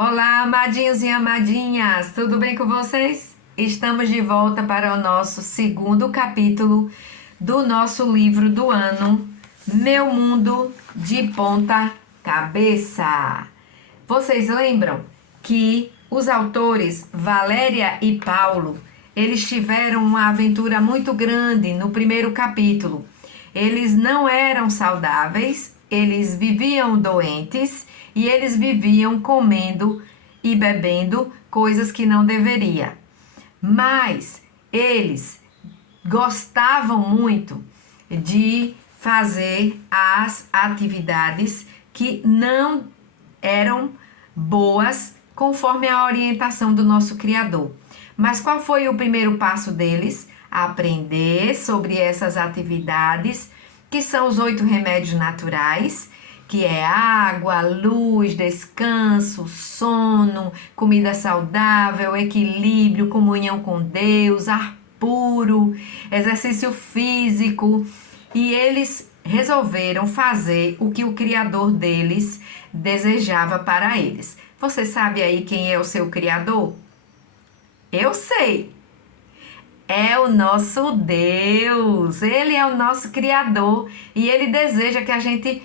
Olá, amadinhos e amadinhas, tudo bem com vocês? Estamos de volta para o nosso segundo capítulo do nosso livro do ano, Meu Mundo de Ponta Cabeça. Vocês lembram que os autores Valéria e Paulo, eles tiveram uma aventura muito grande no primeiro capítulo. Eles não eram saudáveis, eles viviam doentes e eles viviam comendo e bebendo coisas que não deveria. Mas eles gostavam muito de fazer as atividades que não eram boas conforme a orientação do nosso Criador. Mas qual foi o primeiro passo deles? Aprender sobre essas atividades, que são os 8 remédios naturais, que é água, luz, descanso, sono, comida saudável, equilíbrio, comunhão com Deus, ar puro, exercício físico. E eles resolveram fazer o que o Criador deles desejava para eles. Você sabe aí quem é o seu Criador? Eu sei. É o nosso Deus. Ele é o nosso Criador e ele deseja que a gente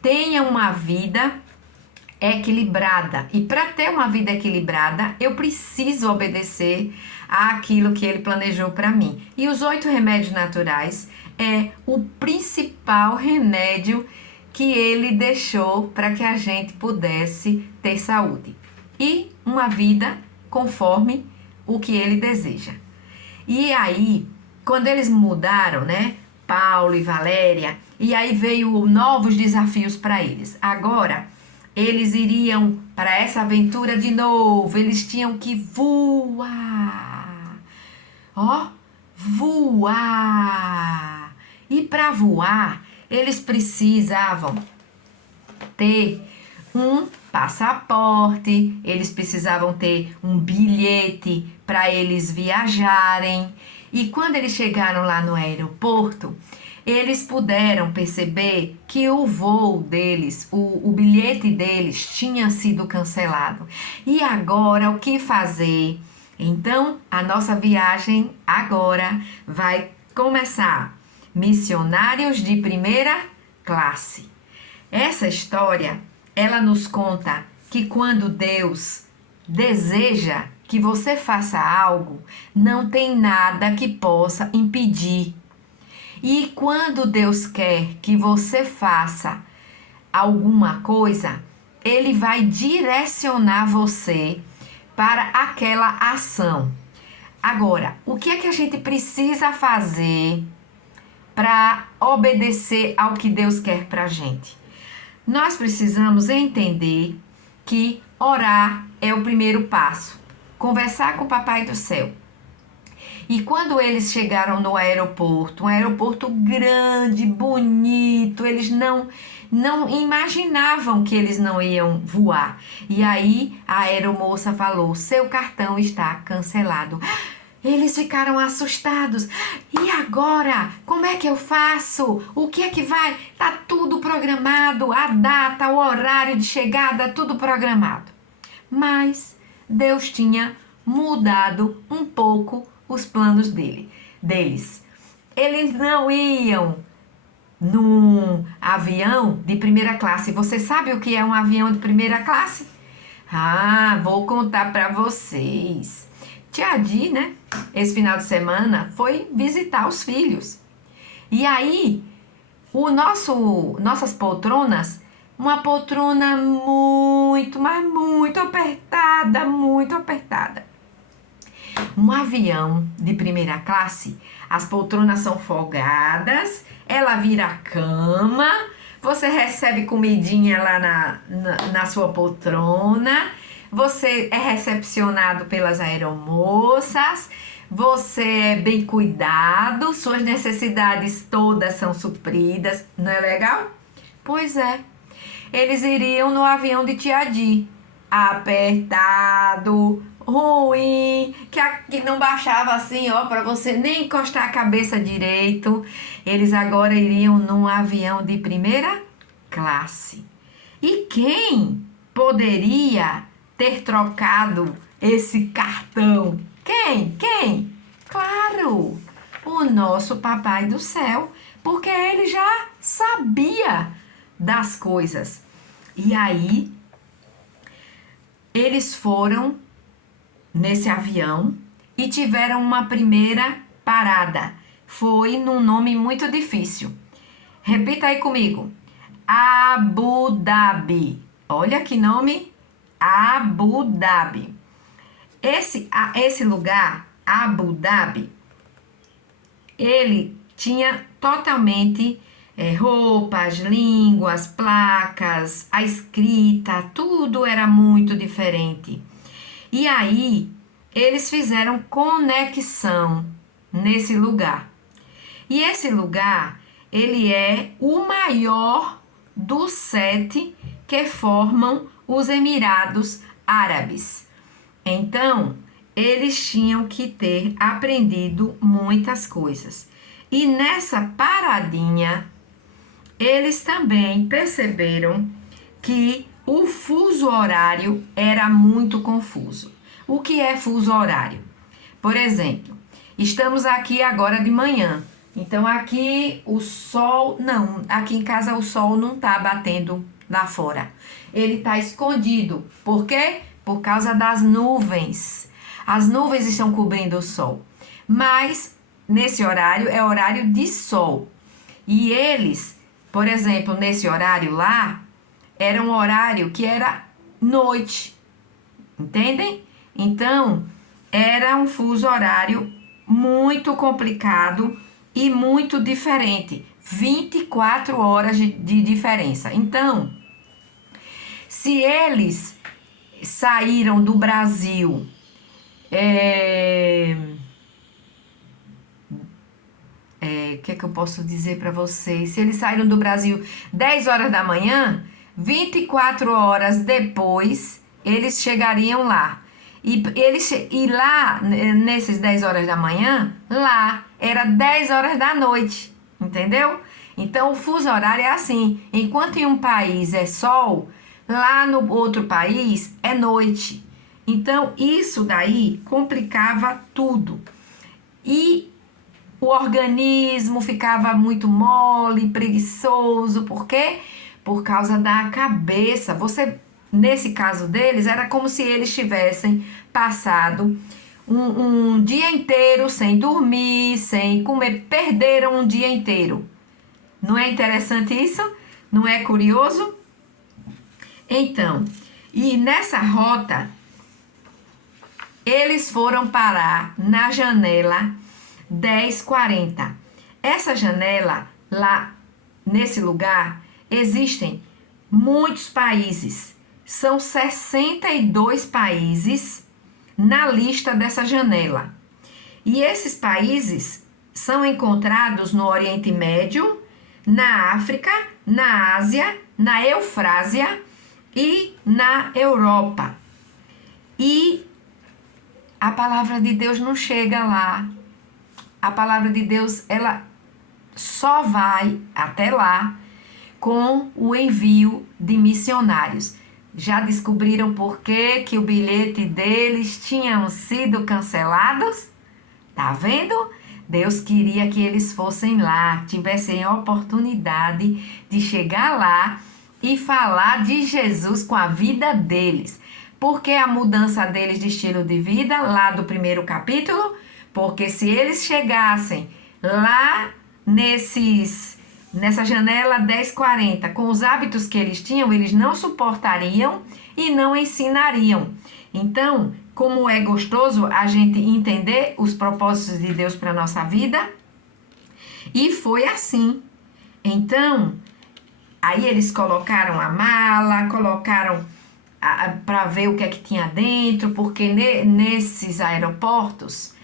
tenha uma vida equilibrada. E para ter uma vida equilibrada, eu preciso obedecer àquilo que ele planejou para mim. E os 8 remédios naturais é o principal remédio que ele deixou para que a gente pudesse ter saúde e uma vida conforme o que ele deseja. E aí, quando eles mudaram, né, Paulo e Valéria, e aí veio novos desafios para eles. Agora, eles iriam para essa aventura de novo, eles tinham que voar. Ó, voar. E para voar, eles precisavam ter um passaporte, eles precisavam ter um bilhete para eles viajarem. E quando eles chegaram lá no aeroporto, eles puderam perceber que o voo deles, o bilhete deles tinha sido cancelado. E agora o que fazer? Então, a nossa viagem agora vai começar. Missionários de primeira classe. Essa história, ela nos conta que quando Deus deseja que você faça algo, não tem nada que possa impedir. E quando Deus quer que você faça alguma coisa, Ele vai direcionar você para aquela ação. Agora, o que é que a gente precisa fazer para obedecer ao que Deus quer para a gente? Nós precisamos entender que orar é o primeiro passo. Conversar com o Papai do Céu. E quando eles chegaram no aeroporto, um aeroporto grande, bonito, eles não imaginavam que eles não iam voar. E aí a aeromoça falou: seu cartão está cancelado. Eles ficaram assustados. E agora? Como é que eu faço? O que é que vai? Tá tudo programado, a data, o horário de chegada, tudo programado. Mas Deus tinha mudado um pouco os planos deles. Eles não iam num avião de primeira classe. Você sabe o que é um avião de primeira classe? Ah, vou contar para vocês. Tia Di, né? Esse final de semana foi visitar os filhos. E aí, nossas poltronas, uma poltrona muito, mas muito apertada, muito apertada. Um avião de primeira classe, as poltronas são folgadas, ela vira cama, você recebe comidinha lá na sua poltrona, você é recepcionado pelas aeromoças, você é bem cuidado, suas necessidades todas são supridas, não é legal? Pois é, eles iriam no avião de Tia Di, apertado, ruim, que não baixava assim, ó, para você nem encostar a cabeça direito. Eles agora iriam num avião de primeira classe. E quem poderia ter trocado esse cartão? Quem? Claro, o nosso Papai do Céu, porque ele já sabia das coisas. E aí, eles foram nesse avião e tiveram uma primeira parada. Foi num nome muito difícil. Repita aí comigo. Abu Dhabi. Olha que nome. Abu Dhabi. Esse lugar, Abu Dhabi, ele tinha totalmente roupas, línguas, placas, a escrita, tudo era muito diferente. E aí, eles fizeram conexão nesse lugar. E esse lugar, ele é o maior dos 7 que formam os Emirados Árabes. Então, eles tinham que ter aprendido muitas coisas. E nessa paradinha, eles também perceberam que o fuso horário era muito confuso. O que é fuso horário? Por exemplo, estamos aqui agora de manhã. Então, aqui o sol... Não, aqui em casa o sol não está batendo lá fora. Ele está escondido. Por quê? Por causa das nuvens. As nuvens estão cobrindo o sol. Mas, nesse horário, é horário de sol. E eles, por exemplo, nesse horário lá, era um horário que era noite. Entendem? Então, era um fuso horário muito complicado e muito diferente. 24 horas de diferença. Então, se eles saíram do Brasil o que é que eu posso dizer para vocês? Se eles saíram do Brasil 10 horas da manhã, 24 horas depois, eles chegariam lá. E lá, nesses 10 horas da manhã, lá era 10 horas da noite, entendeu? Então, o fuso horário é assim. Enquanto em um país é sol, lá no outro país é noite. Então, isso daí complicava tudo. E o organismo ficava muito mole, preguiçoso. Por quê? Por causa da cabeça. Nesse caso deles, era como se eles tivessem passado um dia inteiro sem dormir, sem comer. Perderam um dia inteiro. Não é interessante isso? Não é curioso? Então, e nessa rota, eles foram parar na janela 10:40. Essa janela, lá nesse lugar, existem muitos países. São 62 países na lista dessa janela. E esses países são encontrados no Oriente Médio, na África, na Ásia, na Eufrásia e na Europa. E a palavra de Deus não chega lá. A palavra de Deus, ela só vai até lá com o envio de missionários. Já descobriram por que o bilhete deles tinham sido cancelados? Tá vendo? Deus queria que eles fossem lá, tivessem a oportunidade de chegar lá e falar de Jesus com a vida deles. Por que a mudança deles de estilo de vida lá do primeiro capítulo? Porque se eles chegassem lá nessa janela 10:40 com os hábitos que eles tinham, eles não suportariam e não ensinariam. Então, como é gostoso a gente entender os propósitos de Deus para a nossa vida? E foi assim. Então, aí eles colocaram a mala, colocaram para ver o que é que tinha dentro, porque nesses aeroportos,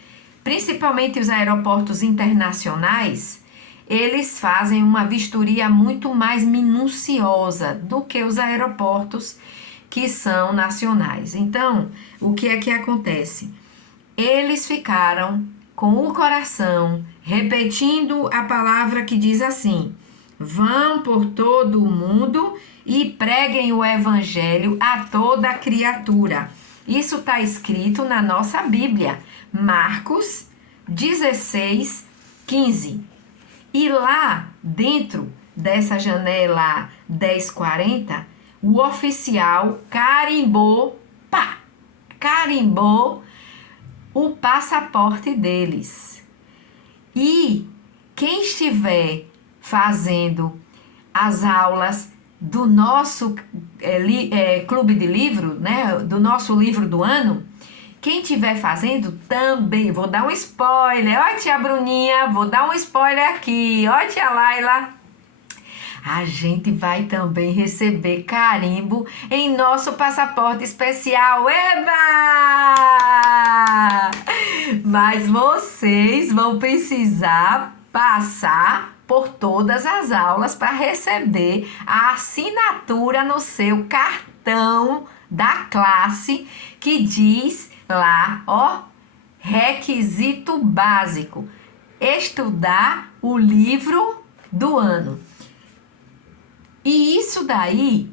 principalmente os aeroportos internacionais, eles fazem uma vistoria muito mais minuciosa do que os aeroportos que são nacionais. Então, o que é que acontece? Eles ficaram com o coração repetindo a palavra que diz assim: vão por todo o mundo e preguem o evangelho a toda criatura. Isso está escrito na nossa Bíblia, Marcos 16, 15. E lá dentro dessa janela 1040, o oficial carimbou o passaporte deles. E quem estiver fazendo as aulas do nosso clube de livro, né, do nosso livro do ano, quem estiver fazendo também, vou dar um spoiler, ó tia Bruninha, vou dar um spoiler aqui, ó tia Laila, a gente vai também receber carimbo em nosso passaporte especial. Eba! Mas vocês vão precisar passar por todas as aulas para receber a assinatura no seu cartão da classe que diz lá, ó, requisito básico: estudar o livro do ano. E isso daí,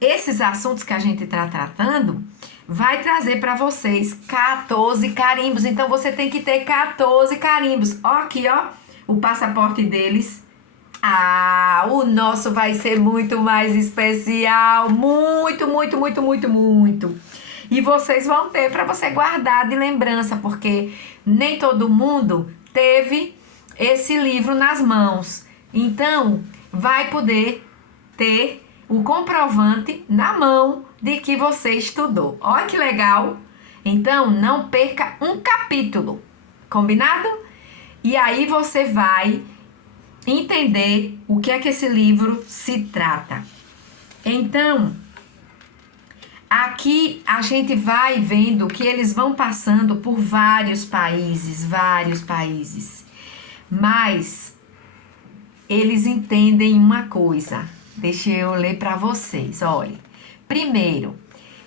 esses assuntos que a gente está tratando, vai trazer para vocês 14 carimbos. Então, você tem que ter 14 carimbos. Ó aqui, ó, o passaporte deles. Ah, o nosso vai ser muito mais especial. Muito, muito, muito, muito, muito. E vocês vão ter para você guardar de lembrança, porque nem todo mundo teve esse livro nas mãos. Então, vai poder ter o comprovante na mão de que você estudou. Olha que legal! Então, não perca um capítulo, combinado? E aí você vai entender o que é que esse livro se trata. Então, aqui a gente vai vendo que eles vão passando por vários países, mas eles entendem uma coisa. Deixa eu ler para vocês, olha. Primeiro,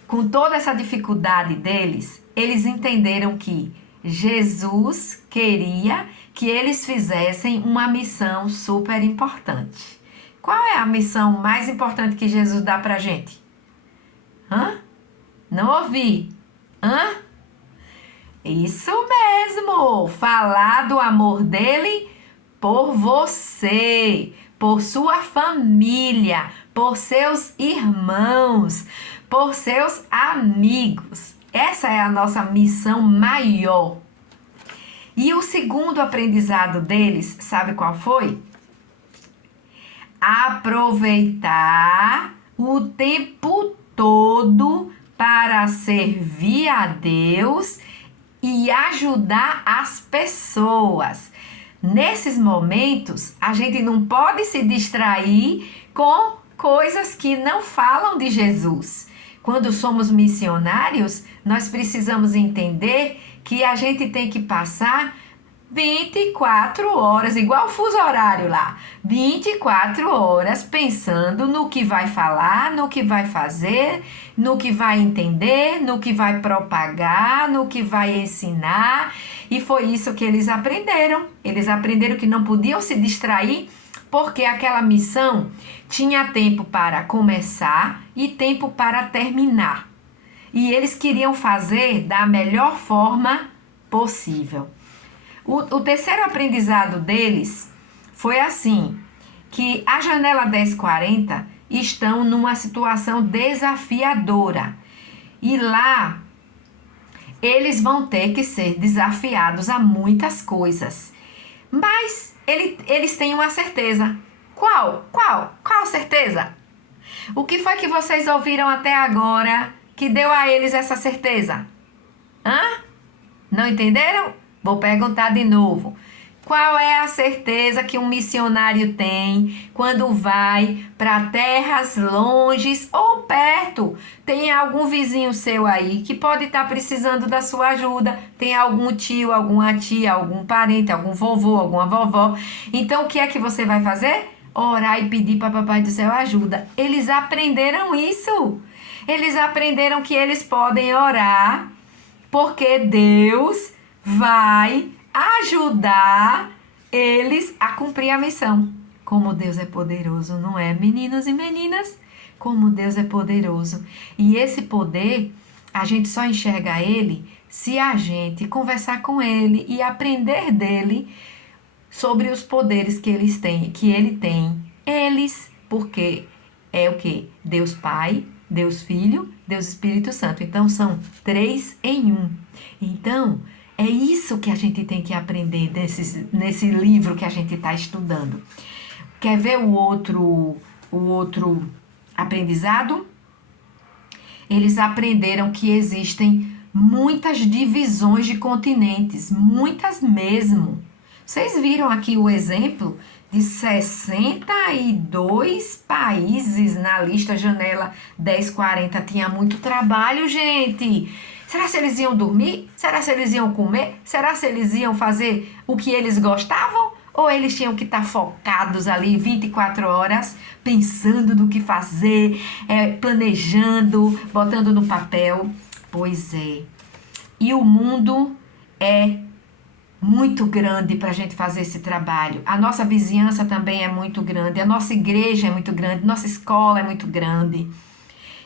com toda essa dificuldade deles, eles entenderam que Jesus queria que eles fizessem uma missão super importante. Qual é a missão mais importante que Jesus dá pra gente? Não ouvi. Isso mesmo! Falar do amor dele por você, por sua família, por seus irmãos, por seus amigos. Essa é a nossa missão maior. E o segundo aprendizado deles, sabe qual foi? Aproveitar o tempo todo para servir a Deus e ajudar as pessoas. Nesses momentos, a gente não pode se distrair com coisas que não falam de Jesus. Quando somos missionários, nós precisamos entender que a gente tem que passar 24 horas, igual o fuso horário lá, 24 horas pensando no que vai falar, no que vai fazer, no que vai entender, no que vai propagar, no que vai ensinar. E foi isso que eles aprenderam. Eles aprenderam que não podiam se distrair, porque aquela missão tinha tempo para começar e tempo para terminar. E eles queriam fazer da melhor forma possível. O terceiro aprendizado deles foi assim, que a janela 1040 estão numa situação desafiadora. E lá eles vão ter que ser desafiados a muitas coisas. Mas eles têm uma certeza. Qual certeza? O que foi que vocês ouviram até agora que deu a eles essa certeza? Não entenderam? Vou perguntar de novo. Qual é a certeza que um missionário tem quando vai para terras longes ou perto? Tem algum vizinho seu aí que pode estar precisando da sua ajuda? Tem algum tio, alguma tia, algum parente, algum vovô, alguma vovó? Então, o que é que você vai fazer? Orar e pedir para Papai do Céu ajuda. Eles aprenderam isso. Eles aprenderam que eles podem orar porque Deus vai ajudar eles a cumprir a missão. Como Deus é poderoso, não é, meninos e meninas? como Deus é poderoso. E esse poder, a gente só enxerga ele se a gente conversar com ele e aprender dele sobre os poderes que ele tem. Eles, porque é o que? Deus Pai, Deus Filho, Deus Espírito Santo. Então são 3 em 1. Então, é isso que a gente tem que aprender nesse livro que a gente está estudando. Quer ver o outro aprendizado? Eles aprenderam que existem muitas divisões de continentes, muitas mesmo. Vocês viram aqui o exemplo de 62 países na lista Janela 1040. Tinha muito trabalho, gente. Será se eles iam dormir? Será se eles iam comer? Será se eles iam fazer o que eles gostavam? Ou eles tinham que estar focados ali 24 horas, pensando no que fazer, planejando, botando no papel? Pois é. E o mundo é muito grande para a gente fazer esse trabalho. A nossa vizinhança também é muito grande, a nossa igreja é muito grande, nossa escola é muito grande.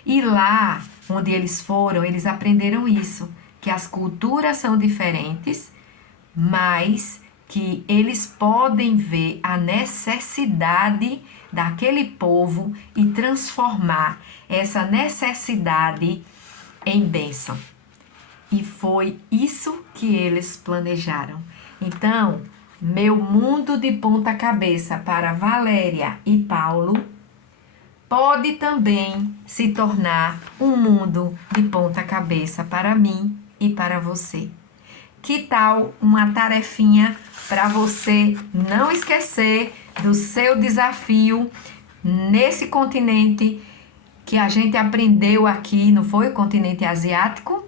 E lá onde eles foram, eles aprenderam isso, que as culturas são diferentes, mas que eles podem ver a necessidade daquele povo e transformar essa necessidade em bênção. E foi isso que eles planejaram. Então, meu mundo de ponta cabeça para Valéria e Paulo pode também se tornar um mundo de ponta cabeça para mim e para você. Que tal uma tarefinha para você não esquecer do seu desafio nesse continente que a gente aprendeu aqui, não foi? O continente asiático?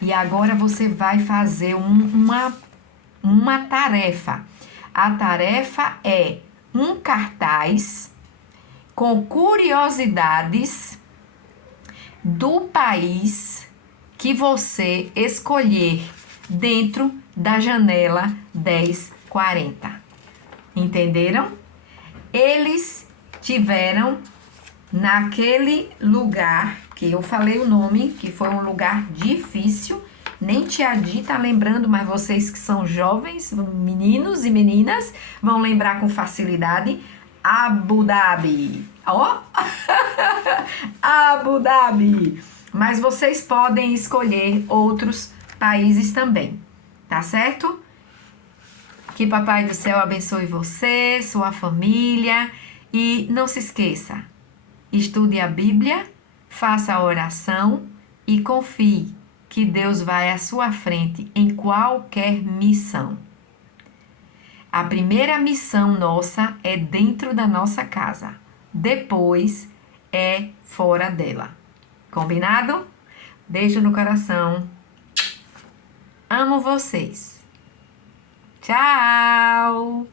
E agora você vai fazer uma tarefa. A tarefa é um cartaz com curiosidades do país que você escolher dentro da janela 1040. Entenderam? Eles tiveram naquele lugar que eu falei o nome, que foi um lugar difícil, nem Tia Di tá lembrando, mas vocês que são jovens, meninos e meninas, vão lembrar com facilidade. Abu Dhabi. Ó! Abu Dhabi. Mas vocês podem escolher outros países também, tá certo? Que Papai do Céu abençoe você, sua família. E não se esqueça, estude a Bíblia, faça a oração e confie que Deus vai à sua frente em qualquer missão. A primeira missão nossa é dentro da nossa casa, depois é fora dela. Combinado? Beijo no coração. Amo vocês. Tchau!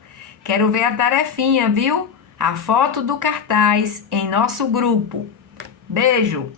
Quero ver a tarefinha, viu? A foto do cartaz em nosso grupo. Beijo!